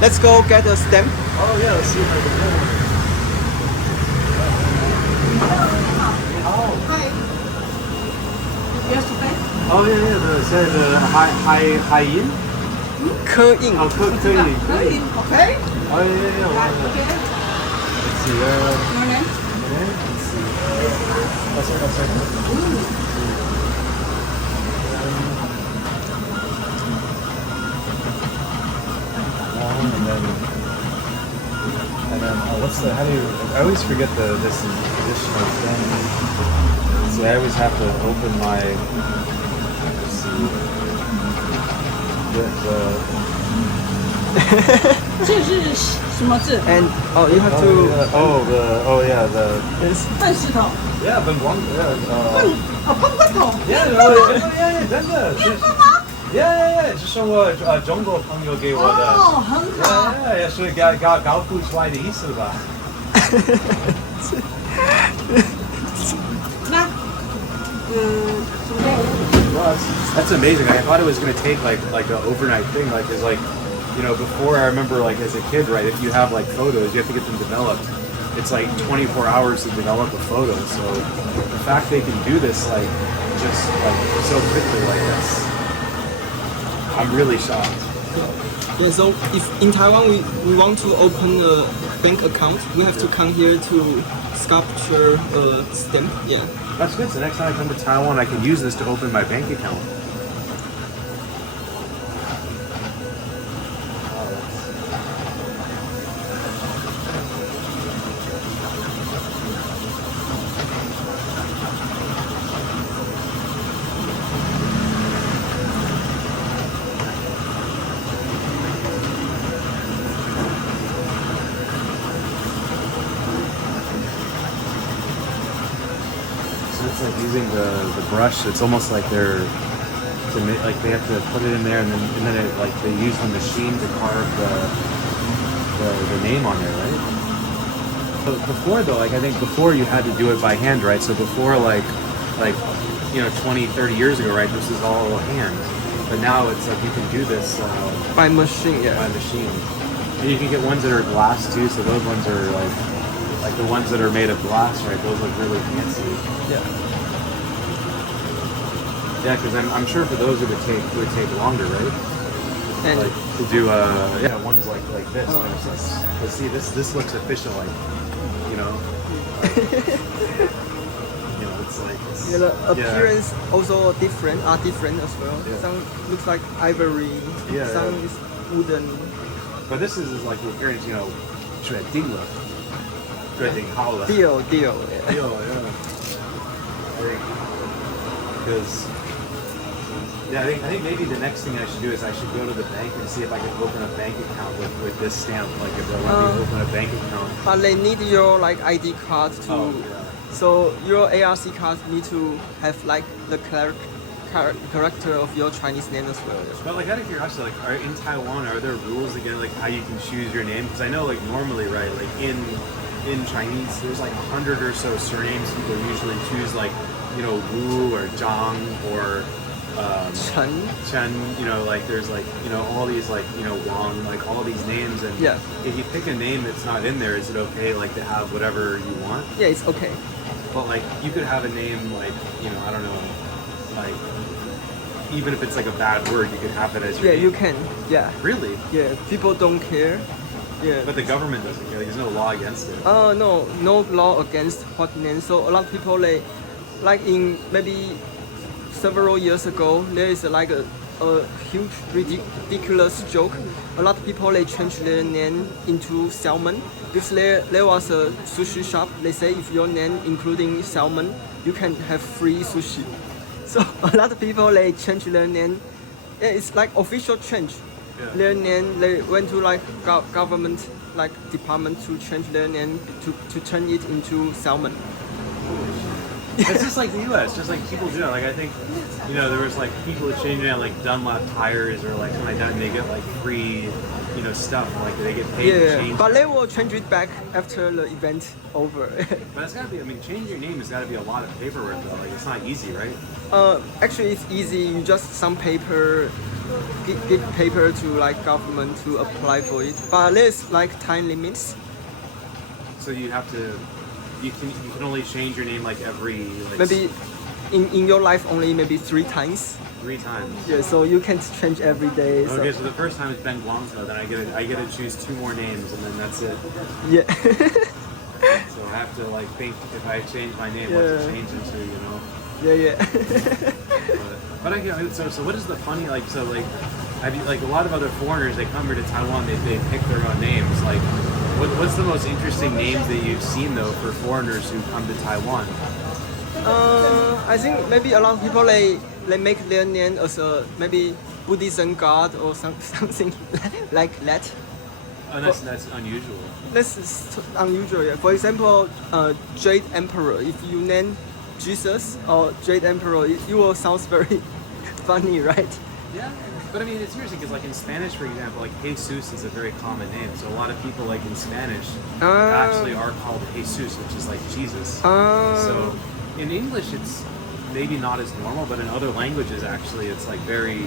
Let's go get a stamp. Oh yeah, let's see if I can get one. Hi. Yesterday? Oh yeah, the high yin. 刻印。哦，可以。Okay. Oh yeah. Okay. Let's see. Your name? Let's see. And then what's the? How do you? I always forget this additional thing. So I always have to open my. Let's see. The 这是什么字？ And you have to. Yes. 笨石头。 Yeah, 本光笨头。 Yeah, 真的。你笨吗？ Yeah, 这是我中国朋友给我的。哦，很好。Yeah, 所以搞不出来的意思吧。那，什么？ Well, that's amazing. I thought it was going to take like an overnight thing, cause before I remember as a kid, right? If you have photos, you have to get them developed. It's 24 hours to develop a photo. So the fact they can do this just so quickly like this, I'm really shocked. Yeah, so if in Taiwan we want to open a bank account, we have to come here to sculpture a stamp. Yeah. That's good. So next time I come to Taiwan, I can use this to open my bank account. It's using the brush. It's almost like they have to put it in there, and then they use the machine to carve the name on there, right? So before though, I think before you had to do it by hand, right? So before 20, 30 years ago, right? This is all hand, but now it's you can do this By machine, yeah. by machine. And you can get ones that are glass too. So those ones are like the ones that are made of glass, right? Those look really fancy. Yeah. Yeah, because I'm sure for those it would take longer, right? And To do ones like this. Oh. Let's see, this looks official, it's the appearance also different as well. Yeah. Some looks like ivory. Yeah, Some yeah. is wooden. But this is the appearance, 决定了，决定好了。 Deal. Yeah. Because I think maybe the next thing I should do is I should go to the bank and see if I can open a bank account with this stamp. If they let me open a bank account. But they need your ID card to. Oh, yeah. So your ARC card need to have the character of your Chinese name as well. But out of curiosity, in Taiwan, are there rules again, how you can choose your name? Because I know, normally, right, in Chinese, there's 100 or so surnames. People usually choose Wu or Zhang or Chen. there's all these Wang, all these names, and Yeah. if you pick a name that's not in there, is it okay to have whatever you want? Yeah, it's okay. But you could have a name I don't know, even if it's a bad word, you could have it as your Yeah, name. you can. Yeah. Really? Yeah, people don't care. Yeah. But the government doesn't care. There's no law against it. No law against what name. So a lot of people in maybe several years ago, there is a huge ridiculous joke. A lot of people they change their name into salmon because there was a sushi shop. They say if your name including salmon, you can have free sushi. So a lot of people they change their name. Yeah, it's official change. Yeah. Their name they went to government department to change their name to turn it into salmon. It's just like the U.S. Just people do it. I think, there was people changing out Dunlop tires or something like that, and they get free, stuff. They get paid to Yeah, change. but they will change it back after the event over. But it's gotta be. Changing your name has got to be a lot of paperwork though. It's not easy, right? Actually, it's easy. You just some paper, give paper to like government to apply for it. But there's like time limits. So you have to. You can only change your name like every like Maybe in your life only maybe 3 times. 3 times. Yeah, so you can't change every day. So. Okay, so the first time is Ben Guangzhou, then I get to choose 2 more names, and then that's it. Yeah. So I have to like think if I change my name, what to change it to, you know. yeah. But I get so what is the funny like so like have you like a lot of other foreigners they come here to Taiwan they pick their own names like what's the most interesting names that you've seen though for foreigners who come to Taiwan? I think maybe a lot of people they make their name as a maybe Buddhism god or something like that. Oh, that's unusual. This is unusual. Yeah. For example, Jade Emperor. If you name Jesus or Jade Emperor, it will sound very funny, right? Yeah, but I mean it's interesting because like in Spanish, for example, like Jesus is a very common name. So a lot of people like in Spanish actually are called Jesus, which is like Jesus. So in English, it's maybe not as normal, but in other languages, actually, it's like very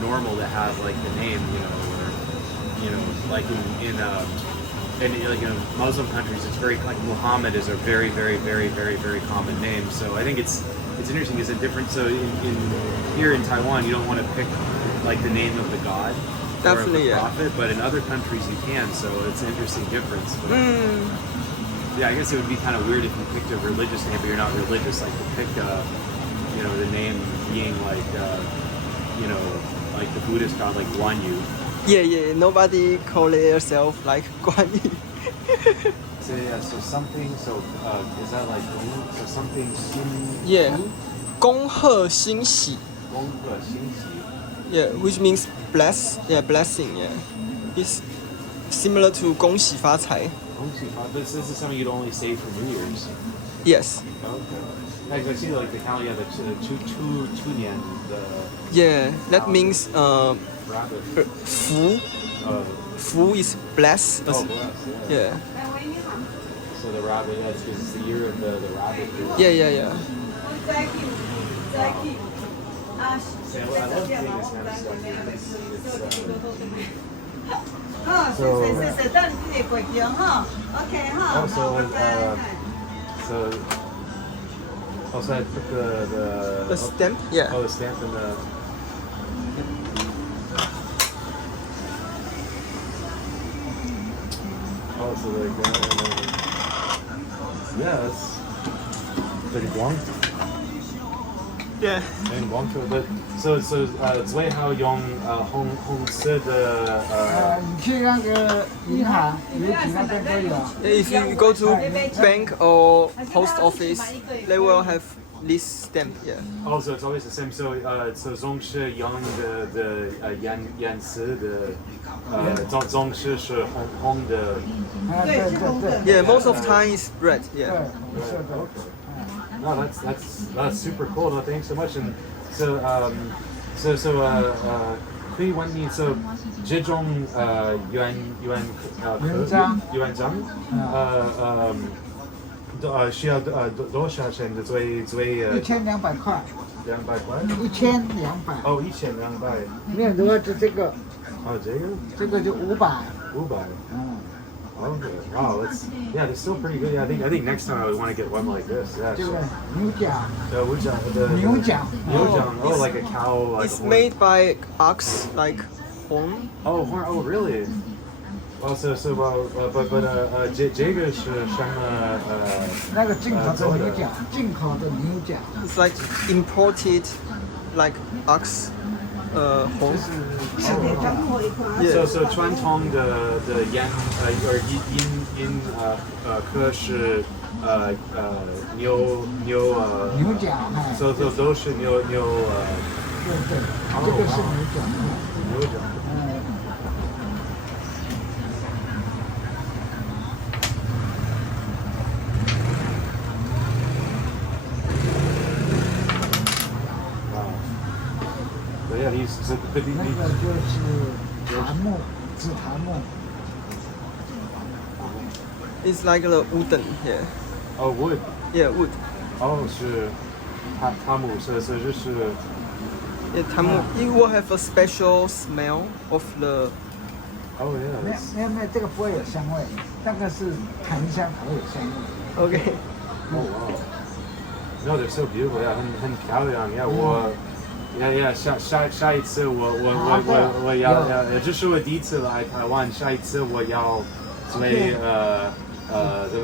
normal to have like the name, you know, or you know, like in like in Muslim countries, it's very like Muhammad is a very common name. So I think it's interesting. It's a different. So in here in Taiwan, you don't want to pick like the name of the god Definitely, or of the yeah. prophet, but in other countries you can. So it's an interesting difference. But, yeah, I guess it would be kind of weird if you picked a religious name, but you're not religious. Like to pick, you know, the name being like, you know, like the Buddhist god, like Guan Yu. Yeah. Nobody call themselves like Guan Yu. So yeah, so something. So is that like so something? Yeah. 恭贺欣喜. Yeah, which means bless. Yeah, blessing. Yeah, it's similar to 恭喜发财. This is something you'd only say for New Year's. Yes. Okay. Like I see, like the calendar, yeah, the chu nian, the Yeah, that means rabbit. 福. 福 is bless. Oh, bless, yeah. Yeah. So the rabbit, that's because it's the year of the rabbit. Yeah. Yeah, well, I love seeing this kind of stuff. Also I put The stamp. Yeah. the stamp in the. Oh, so like that. Yeah, that's pretty long. Yeah. And Guangzhou, but so 最好用红色的你去那个银行、邮局那边都有。 If you go to bank or post office, they will have this stamp. Yeah. Also, it's always the same. So 总是用的颜色的总是红的。对。 Yeah. Most of the time is red. 对， Yeah. 是的。 No, that's super cool. No, thanks so much. And so可以问你 so 这种原章需要多少钱的最1200块。200块1200。哦1200没有，如果是这个，哦这个就500。 500 嗯。 Okay. Wow, that's still pretty good. Yeah, I think next time I would want to get one like this. Yeah. 这个牛角。 So which the 牛角。 Oh, like a cow. Like It's a horse. made by ox, like horn. Oh, horn. Oh, really? Well, but 这个是什么？那个进口的牛角，进口的牛角。 It's like imported, like ox, horn. Yeah. So 传统的烟音科是牛角，哎。 So 都是牛对，这个是牛角。牛角。 Yeah, so 那个就是檀木，紫檀木。 It's like the wooden. Yeah. Oh, wood. Yeah, wood. 哦，是檀木，是就是 It will have a special smell of the. Oh 没有，这个不会有香味，那个是檀香才会有香味。Okay. Oh wow. No, they're so beautiful. Yeah, 很漂亮。Yeah, 下一次我要这是我第一次来台湾，下一次我要为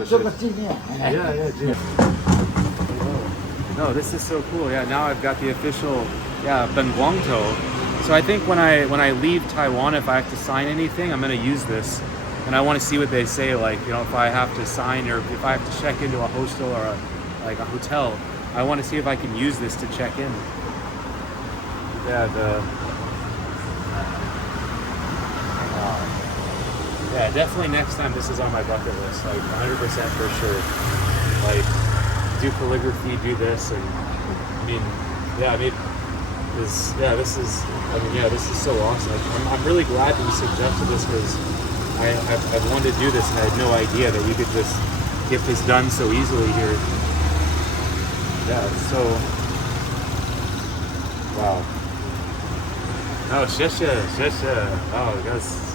这个纪念。Yeah. No, this is so cool. Yeah, now I've got the official Ben Guangtou. So I think when I leave Taiwan, if I have to sign anything, I'm going to use this, and I want to see what they say. Like, you know, if I have to sign or if I have to check into a hostel or a hotel, I want to see if I can use this to check in. Yeah, definitely next time this is on my bucket list, like 100% for sure. Like, do calligraphy, do this, and this is so awesome. I'm really glad that you suggested this because I've wanted to do this and I had no idea that you could just get this done so easily here. Yeah, it's so wow. Oh, 谢谢. Oh, guys.